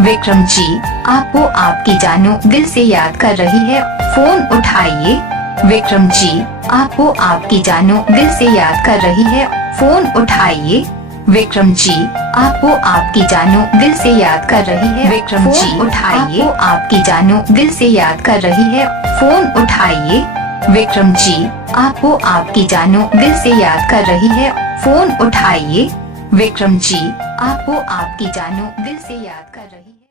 विक्रम जी, आपको आपकी जानू दिल से याद कर रही है, फोन उठाइए। विक्रम जी, आपको आपकी जानू दिल से याद कर रही है, फोन उठाइए। विक्रम जी, आपको आपकी जानू दिल से याद कर रही है, विक्रम जी उठाइए। आपको आपकी जानू दिल से याद कर रही है, फोन उठाइए। विक्रम जी, आपको आपकी जानू दिल से याद कर रही है, फोन उठाइए। विक्रम जी, आपको आपकी जानू दिल से याद कर रही है।